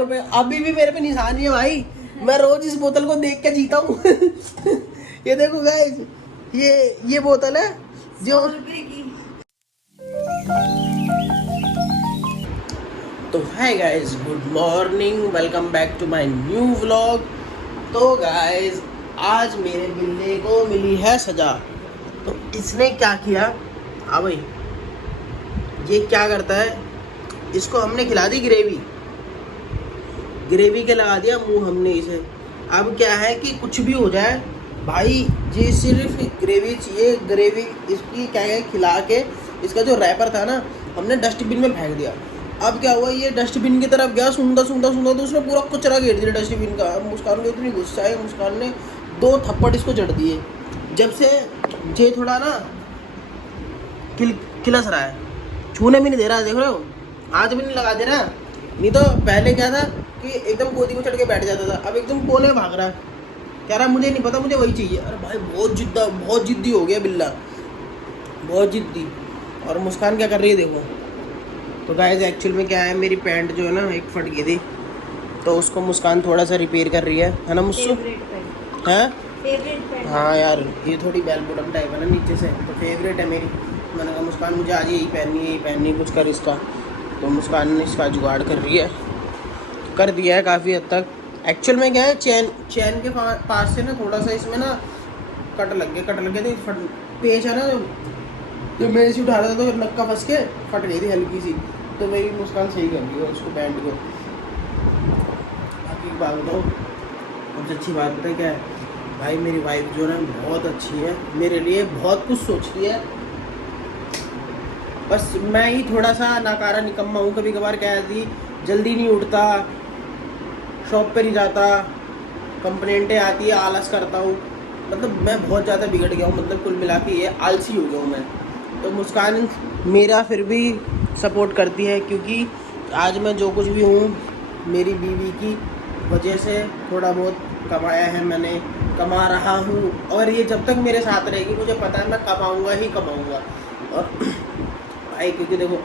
अभी भी मेरे पे निशानी है भाई, मैं रोज इस बोतल को देख के जीता हूँ। ये देखो गाइस, ये बोतल है जो तो है guys, good morning, welcome back to my new vlog. तो गाइस आज मेरे बिल्ले को मिली है सजा। तो इसने क्या किया, हाँ भाई ये क्या करता है, इसको हमने खिला दी ग्रेवी के लगा दिया मुंह हमने इसे। अब क्या है कि कुछ भी हो जाए भाई, ये सिर्फ ग्रेवी चाहिए, ग्रेवी इसकी क्या है, खिला के इसका जो रैपर था ना हमने डस्टबिन में फेंक दिया। अब क्या हुआ, ये डस्टबिन की तरफ गया, सूंघता तो उसने पूरा कचरा घेर दिया डस्टबिन का। अब मुस्कान को इतनी गुस्सा है, मुस्कान ने 2 थप्पड़ इसको जड़ दिए। जब से ये थोड़ा ना किलस रहा है, छूने भी नहीं दे रहा, देख रहे हो, हाथ भी नहीं लगा दे रहा। नहीं तो पहले क्या था कि एकदम गोदी में चढ़ के बैठ जाता था, अब एकदम कोने भाग रहा है, कह रहा मुझे नहीं पता, मुझे वही चाहिए। अरे भाई बहुत जिद्दी हो गया बिल्ला, बहुत जिद्दी। और मुस्कान क्या कर रही है देखो। तो गाइस एक्चुअल में क्या है, मेरी पैंट जो है ना एक फट गई थी, तो उसको मुस्कान थोड़ा सा रिपेयर कर रही है ना मुझसे। हैं हाँ यार, ये थोड़ी बेल बॉटम टाइप है ना नीचे से, तो फेवरेट है मेरी। मैंने कहा मुस्कान मुझे आज यही पहननी है, कुछ कर इसका। तो मुस्कान ने इसका जुगाड़ कर दिया है काफ़ी हद तक। एक्चुअल में क्या है, चैन के पास से ना थोड़ा सा इसमें ना कट लग गए थे, पेच है ना जो मैं इसे उठा रहा था तो नक्का फंस के फट गई थी हल्की सी। तो मेरी मुस्कान सही कर दी है उसको, बैंड को। बाकी बात बताओ, सबसे अच्छी बात पता है क्या है भाई, मेरी वाइफ जो है ना बहुत अच्छी है, मेरे लिए बहुत कुछ सोचती है। बस मैं ही थोड़ा सा नाकारा निकम्मा हूँ, कभी कभार क्या है, जल्दी नहीं उठता, शॉप पे नहीं जाता, कंप्लेंटें आती है, आलस करता हूँ। मतलब मैं बहुत ज़्यादा बिगड़ गया हूँ, मतलब कुल मिला के ये आलसी हो गया हूँ मैं। तो मुस्कान मेरा फिर भी सपोर्ट करती है, क्योंकि आज मैं जो कुछ भी हूँ मेरी बीवी की वजह से थोड़ा बहुत कमाया है मैंने, कमा रहा हूँ। और ये जब तक मेरे साथ रहेगी मुझे पता है मैं कमाऊँगा ही कमाऊँगा। और भाई क्योंकि देखो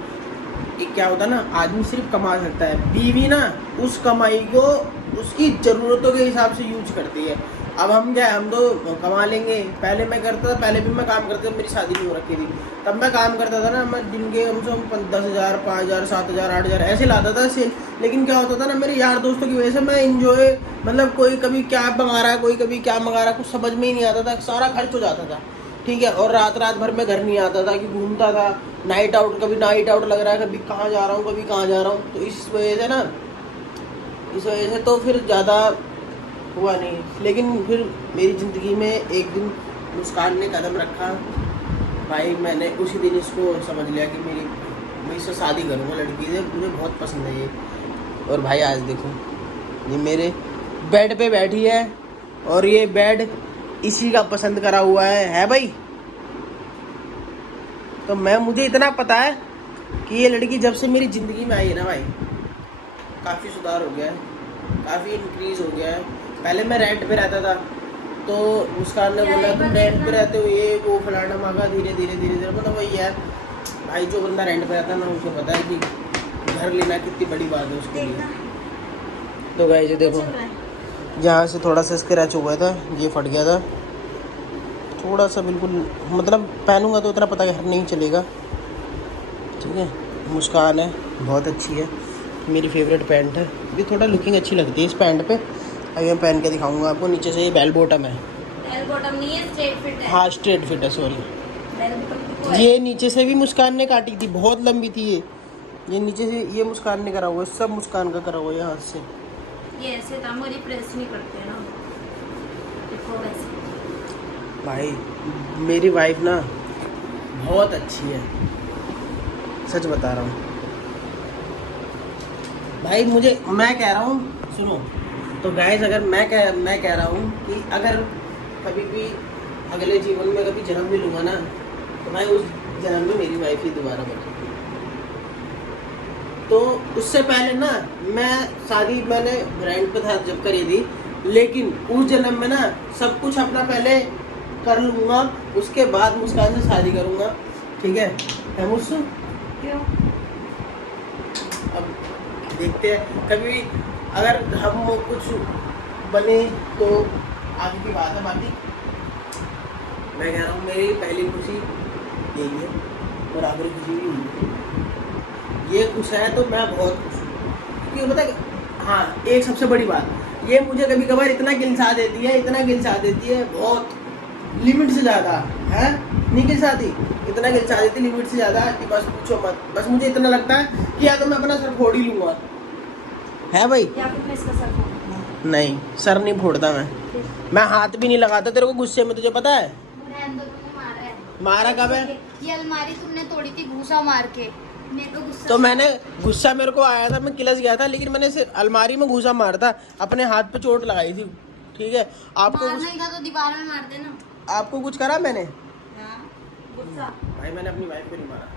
एक क्या होता है ना, आदमी सिर्फ कमा सकता है, बीवी ना उस कमाई को उसकी ज़रूरतों के हिसाब से यूज करती है। अब हम क्या है, हम तो कमा लेंगे। पहले मैं करता था, पहले भी मैं काम करता था, मेरी शादी नहीं हो रखी थी, तब मैं काम करता था ना, मैं दिन के कम से कम 10,000 5,000 7,000 8,000 ऐसे लाता था सेल। लेकिन क्या होता था ना, मेरे यार दोस्तों की वजह से मैं इंजॉय, मतलब कोई कभी क्या मंगा रहा है, कोई कभी क्या मंगा रहा है, कुछ समझ में ही नहीं आता था, सारा खर्च हो जाता था, ठीक है। और रात भर में घर नहीं आता था, कि घूमता था, कभी नाइट आउट लग रहा है, कभी कहाँ जा रहा हूँ, कभी कहाँ जा रहा हूँ। तो इस वजह से तो फिर ज़्यादा हुआ नहीं। लेकिन फिर मेरी ज़िंदगी में एक दिन मुस्कान ने कदम रखा भाई, मैंने उसी दिन इसको समझ लिया कि मैं इससे शादी करूँगा, लड़की से मुझे बहुत पसंद है ये। और भाई आज देखो, ये मेरे बेड पे बैठी है, और ये बेड इसी का पसंद करा हुआ है भाई। तो मुझे इतना पता है कि ये लड़की जब से मेरी ज़िंदगी में आई है ना भाई, काफ़ी सुधार हो गया है, काफ़ी इंक्रीज़ हो गया है। पहले मैं रेंट पे रहता था, तो मुस्कान ने बोला तुम रेंट पे रहते हो, ये वो फलाना मांगा, धीरे धीरे मतलब वही है भाई, जो बंदा रेंट पे रहता है ना उसे पता है कि घर लेना कितनी बड़ी बात है उसके लिए। तो गाइस ये देखो, यहाँ से थोड़ा सा स्क्रैच हुआ था, ये फट गया था थोड़ा सा, बिल्कुल मतलब पहनूंगा तो उतना पता नहीं चलेगा, ठीक है। मुस्कान है, बहुत अच्छी है, मेरी फेवरेट पैंट है, ये थोड़ा लुकिंग अच्छी लगती है इस पैंट पे। अभी मैं पहन के दिखाऊंगा आपको। नीचे से ये बेल बॉटम है, बेल बॉटम नहीं है, स्ट्रेट फिट है। हाँ स्ट्रेट फिट है, सॉरी। बेल बॉटम है। ये नीचे से भी मुस्कान ने काटी थी, बहुत लंबी थी ये नीचे से ये मुस्कान ने करा हुआ है, सब मुस्कान का करा हुआ है हाथ से। ये ऐसे तामोरी प्रेस नहीं करते ना, देखो वैसे। भाई मेरी वाइफ ना बहुत अच्छी है, सच बता रहा हूँ भाई। मैं कह रहा हूँ सुनो, तो गाइस अगर मैं कह रहा हूँ कि अगर कभी भी अगले जीवन में कभी जन्म भी लूँगा ना, तो भाई उस जन्म में मेरी वाइफ ही दोबारा बनेगी। तो उससे पहले ना मैंने रेंट पे था जब करी थी, लेकिन उस जन्म में ना सब कुछ अपना पहले कर लूँगा, उसके बाद मुस्कान से शादी करूँगा, ठीक है मुझसे। क्यों? अब देखते हैं, कभी अगर हम कुछ बने तो आगे की बात है, बाकी मैं कह रहा हूँ मेरी पहली खुशी यही है और आखिरी खुशी भी यही है। ये खुश है तो मैं बहुत खुश हूँ, क्योंकि पता है हाँ एक सबसे बड़ी बात, ये मुझे कभी कभार इतना गिलसा देती है, इतना गिलसा देती है, बहुत लिमिट से ज़्यादा है, नहीं गिलसाती, इतना गिलसा देती लिमिट से ज़्यादा कि बस पूछो मत। बस मुझे इतना लगता है कि या तो मैं अपना सर फोड़ ही लूँगा, है भाई, या फिर मैं इसका सर फोड़ूंगा। नहीं सर नहीं फोड़ता मैं हाथ भी नहीं लगाता तेरे को गुस्से में, तुझे पता है। मारा है। मारा कब है? ये अलमारी तुमने तोड़ी थी घूसा मार के, मेरे को गुस्सा तो मैंने गुस्सा मेरे को आया था, मैं किलस गया था, लेकिन मैंने इसे अलमारी में घुसा मारा था, अपने हाथ पे चोट लगाई थी, ठीक है। आपको मारना ही था तो दीवार में मार देना। आपको कुछ करा मैंने? हाँ, गुस्सा। भाई मैंने अपनी वाइफ को नहीं मारा।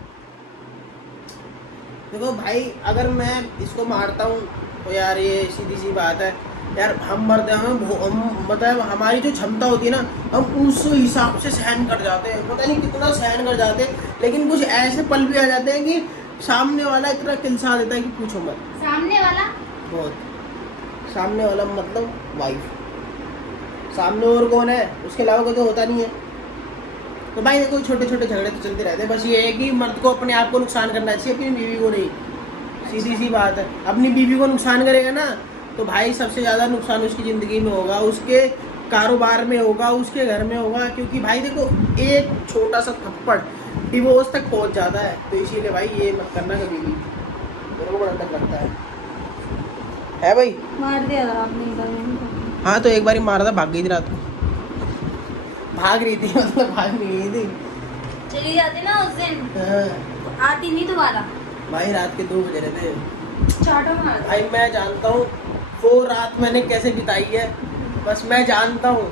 देखो भाई अगर मैं इसको मारता हूँ तो यार ये सीधी सी बात है यार, हम मरते हैं, हम मतलब हमारी जो क्षमता होती है ना, हम उस हिसाब से सहन कर जाते हैं, पता नहीं कितना सहन कर जाते हैं, लेकिन कुछ ऐसे पल भी आ जाते हैं कि सामने वाला इतना किलसा देता है कि पूछो मत। सामने वाला बहुत सामने वाला मतलब वाइफ, सामने और कौन है, उसके अलावा कोई तो होता नहीं है। तो भाई देखो छोटे छोटे झगड़े तो चलते रहते हैं, बस ये है कि मर्द को अपने आप को नुकसान करना चाहिए, अपनी बीवी को नहीं, सीधी सी बात है। अपनी बीवी को नुकसान करेगा ना तो भाई सबसे ज़्यादा नुकसान उसकी ज़िंदगी में होगा, उसके कारोबार में होगा, उसके घर में होगा, क्योंकि भाई देखो एक छोटा सा थप्पड़ डिवोर्स तक पहुंच जाता है। तो इसीलिए भाई ये मत करना कभी भी, मेरे को बड़ा डर लगता है भाई। मार दिया था आपने। हाँ तो एक बार ही मारा था, भाग गई थी रात को, भाग रही थी मतलब भाग नहीं गई थी, चली जाती ना उस दिन, हाँ। तो आती नहीं दोबारा। भाई रात के 2 बजे रहे थे चाटो मार। भाई, मैं जानता हूँ वो रात मैंने कैसे बिताई है, बस मैं जानता हूँ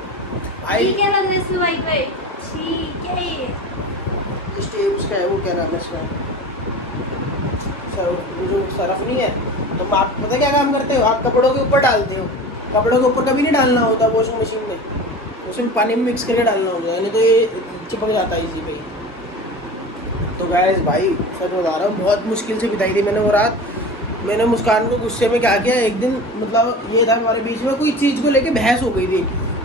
भाई। ठीक है लग रहा है इसमें वाइट वाइट, ठीक है ये स्टेप उसका है, वो क्या नाम है इसका, जो सरफ नहीं है, तो आप पता क्या काम करते हो, आप कपड़ों के ऊपर डालते हो, कपड़ों के ऊपर कभी नहीं डालना होता वॉशिंग मशीन में, उसमें पानी में मिक्स करके डालना होता है, नहीं तो ये चिपक जाता है इसी पे। तो गाइस भाई सच बता रहा हूँ, बहुत मुश्किल से बिताई थी मैंने वो रात। मैंने मुस्कान को गुस्से में क्या किया, एक दिन मतलब ये था हमारे बीच में कोई चीज़ को लेके बहस हो गई थी,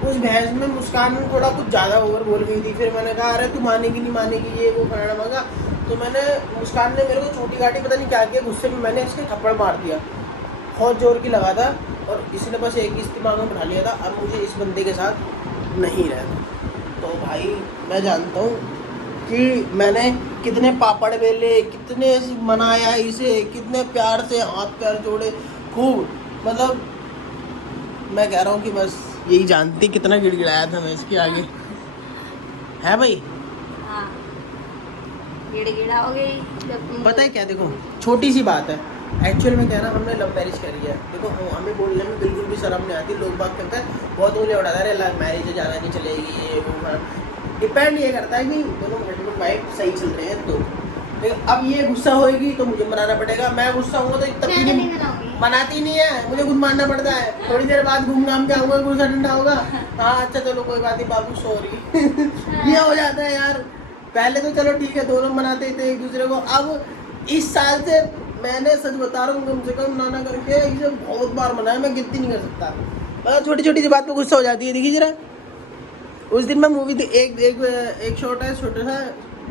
उस बहस में मुस्कान में थोड़ा कुछ ज़्यादा ओवर बोल गई थी। फिर मैंने कहा अरे तू मानेगी नहीं मानेगी, ये वो फलाना मांगा, तो मैंने मुस्कान ने मेरे को छोटी गाड़ी पता नहीं क्या किया, गुस्से में मैंने इसके थप्पड़ मार दिया, बहुत जोर की लगा था, और इसने बस एक ही दिमाग में उठा लिया था, अब मुझे इस बंदे के साथ नहीं रहना। तो भाई मैं जानता हूँ कि मैंने कितने पापड़ बेले, कितने मनाया इसे, कितने प्यार से हाथ पैर जोड़े खूब, मतलब मैं कह रहा हूँ कि बस यही जानती कितना गिड़गिड़ाया था मैं इसके आगे, है भाई। हाँ गिड़गिड़ा हो गई जब तुम। पता है क्या, देखो छोटी सी बात है, एक्चुअल में क्या है ना, हमने लव मैरिज करी है, देखो हमें बोलने में बिल्कुल भी शर्म नहीं आती, लोग बात करते हैं बहुत उंगलियां उठाते हैं, लव मैरिज है जाना नहीं चलेगी ये वो, डिपेंड ये करता है कि दोनों हस्बैंड वाइफ सही चल रहे हैं तो। लेकिन अब ये गुस्सा होएगी तो मुझे मनाना पड़ेगा, मैं गुस्सा हुआ तो तब मैं नहीं मनाऊंगी। मनाती नहीं है, मुझे खुद मानना पड़ता है, थोड़ी देर बाद घूम घाम के आऊँगा, गुस्सा ठंडा होगा, हाँ अच्छा चलो कोई बात नहीं बाबू सॉरी ये हो जाता है यार। पहले तो चलो ठीक है दोनों मनाते थे एक दूसरे को, अब इस साल से मैंने सच बता रहा हूँ कम से कम नाना करके इसे बहुत बार मनाया, मैं गिनती नहीं कर सकता, मतलब छोटी छोटी सी बात पे गुस्सा हो जाती है। देखिए जरा उस दिन मैं मूवी थी, एक शॉर्ट है, छोटा सा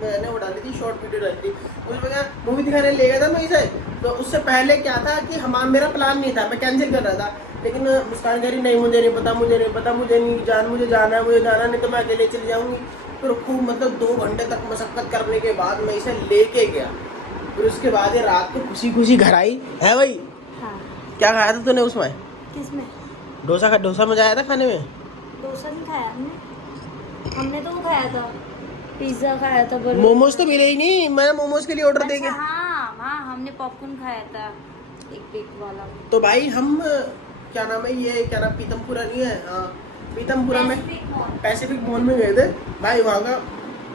मैंने वो डाली थी, शॉर्ट वीडियो डाली थी, उसमें क्या मूवी दिखाने ले गया था मैं इसे, तो उससे पहले क्या था कि मेरा प्लान नहीं था, मैं कैंसिल कर रहा था, लेकिन मुस्कान कह रही नहीं मुझे नहीं पता, मुझे नहीं पता, मुझे जाना है, मुझे जाना नहीं तो मैं अकेले चली जाऊँगी। फिर खूब मतलब 2 घंटे तक मशक्कत करने के बाद मैं इसे लेके गया, फिर उसके बाद ये रात को खुशी खुशी घर आई है भाई। हाँ क्या खाया था तूने उसमें? किसमें? डोसा मजा आया था खाने में? डोसा नहीं खाया हमने तो वो खाया था, पिज्जा खाया था, बर्गर। मोमोज तो मिले ही नहीं, मैंने मोमोज के लिए ऑर्डर दे अच्छा, के। हाँ हाँ हमने पॉपकॉर्न खाया था एक बिग वाला। तो भाई हम क्या नाम है ये, क्या नाम पीतमपुरा नहीं है, हाँ पीतमपुरा में पैसिफिक मॉल में गए थे भाई, वहाँ का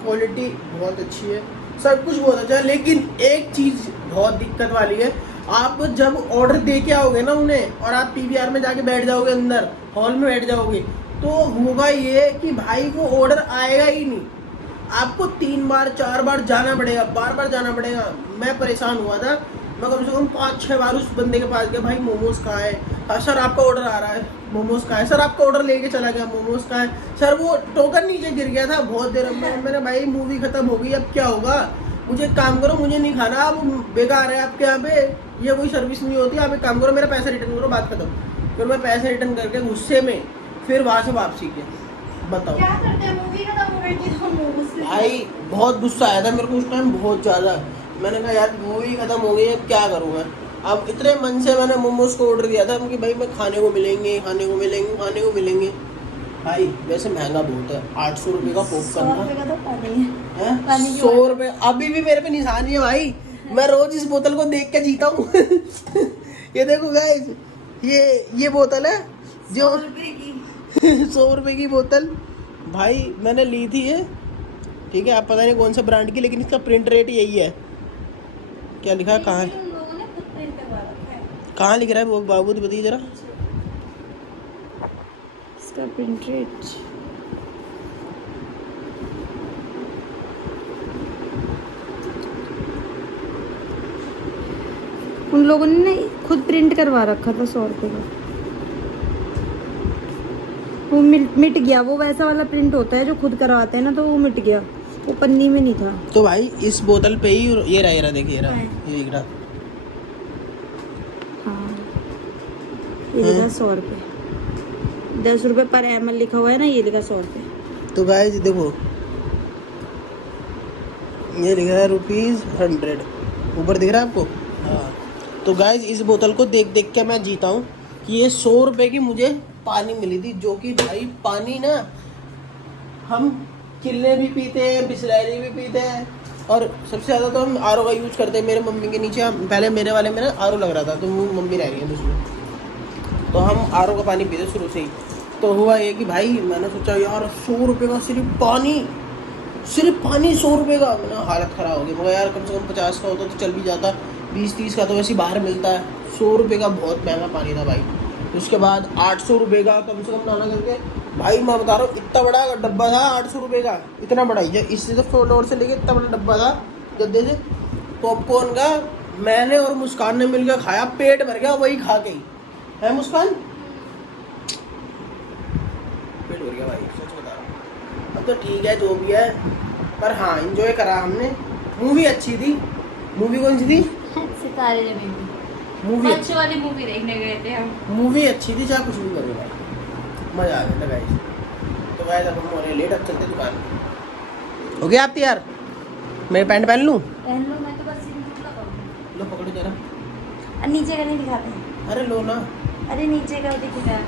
क्वालिटी बहुत अच्छी है, सब कुछ बहुत अच्छा है, लेकिन एक चीज़ बहुत दिक्कत वाली है, आप जब ऑर्डर दे के आओगे ना उन्हें और आप पीवीआर में जाके बैठ जाओगे, अंदर हॉल में बैठ जाओगे, तो होगा ये कि भाई वो ऑर्डर आएगा ही नहीं, आपको 3 बार 4 बार जाना पड़ेगा, बार बार जाना पड़ेगा। मैं परेशान हुआ था, मैं कम से कम 5-6 बार उस बंदे के पास गया, भाई मोमोज कहाँ है, हाँ सर आपका ऑर्डर आ रहा है, मोमोज का है सर, आपका ऑर्डर लेके चला गया, मोमोज का है सर, वो टोकन नीचे गिर गया था बहुत देर में, मैंने भाई मूवी खत्म हो गई अब क्या होगा, मुझे एक काम करो, मुझे नहीं खाना, अब बेकार है आपके यहाँ पे, ये कोई सर्विस नहीं होती, आप एक काम करो मेरा पैसा रिटर्न करो, बात खत्म। फिर मैं पैसे रिटर्न करके गुस्से में फिर वहाँ से वापसी किया। बताओ क्या करते हैं, मूवी खत्म हो गई थी तो मोमोज भाई, बहुत गुस्सा आया था मेरे को उस टाइम, बहुत ज़्यादा। मैंने कहा यार मूवी खत्म हो गई है, अब क्या करूँ मैं। अब इतने मन से मैंने मोमोज को ऑर्डर दिया था कि भाई मैं खाने को मिलेंगे, खाने को मिलेंगे, खाने को मिलेंगे। भाई वैसे महंगा बहुत है, 800 रुपये का 100 पॉपकॉर्न रुपए का तो पानी है। है, पानी की 100 रुपये अभी भी मेरे पे निशानी है भाई, मैं रोज इस बोतल को देख के जीता हूँ। ये देखो गाइस, ये बोतल है जो 100 रुपए की। 100 रुपये की बोतल भाई मैंने ली थी ये, ठीक है, आप पता नहीं कौन सा ब्रांड की, लेकिन इसका प्रिंट रेट यही है। क्या लिखा है, कहाँ है, उन लोगों ने खुद प्रिंट करवा रखा है। कहाँ लिख रहा है वो बाबू, तो बताइए जरा। इसका प्रिंट रेट उन लोगों ने ना खुद प्रिंट करवा रखा था 100 रुपए का। वो मिट गया, वो वैसा वाला प्रिंट होता है जो खुद करवाते हैं ना, तो वो मिट गया, वो पन्नी में नहीं था। तो भाई इस बोतल पे ही ये रहा देखिए, ये है। दिख रहा। हाँ ये लिखा 100 रुपये, 10 रुपये पर ml लिखा हुआ है ना, ये लिखा 100 रुपये। तो गाइस देखो ये लिखा है ₹100, ऊपर दिख रहा है आपको। हाँ तो गाइस इस बोतल को देख देख के मैं जीता हूँ कि ये 100 रुपये की मुझे पानी मिली थी, जो कि भाई पानी ना हम किले भी पीते हैं, बिस्लरी भी पीते हैं, और सबसे ज़्यादा तो हम आर का यूज़ करते हैं। मेरे मम्मी के नीचे पहले मेरे वाले में ना आर लग रहा था, तो वो मम्मी रह गई है दूसरी, तो हम आर का पानी पीते शुरू से ही। तो हुआ ये कि भाई मैंने सोचा यार 100 रुपये का सिर्फ पानी 100 रुपये का, मैंने हालत ख़राब हो गई। मगर यार कम से कम 50 का होता तो चल भी जाता, 20-30 का तो वैसे ही बाहर मिलता है, 100 रुपये का बहुत महंगा पानी था भाई। उसके बाद 800 रुपये का कम से कम नाना करके, भाई मैं बता रहा हूँ इतना बड़ा डब्बा था 800 रुपये का, इतना बड़ा ही, इससे तो फ्लोर से लेके इतना बड़ा डब्बा था गद्दे से पॉपकॉर्न का। मैंने और मुस्कान ने मिलकर खाया, पेट भर गया वही खा के ही, है मुस्कान, पेट भर गया भाई, सच बता रहा हूँ। अब तो ठीक है जो भी है, पर हाँ इंजॉय करा हमने, मूवी अच्छी थी। मूवी कौन सी थी, सितारे जमीन पे, मूवी बच्चों वाली मूवी देखने गए थे हम। मूवी अच्छी थी, चाहे कुछ भी करो भाई, मज़ा आ गया था गाइस। तो गाइस अब हम हो रहे लेट, अब चलते दुकान। हो गया आप तैयार, मैं पैंट पहन लूँ, पहन लो, मैं तो बस सिंदूर लगाऊंगी। लो पकड़ो जरा, नीचे का नहीं दिखाते। अरे लो ना, अरे नीचे का दिख रहा है।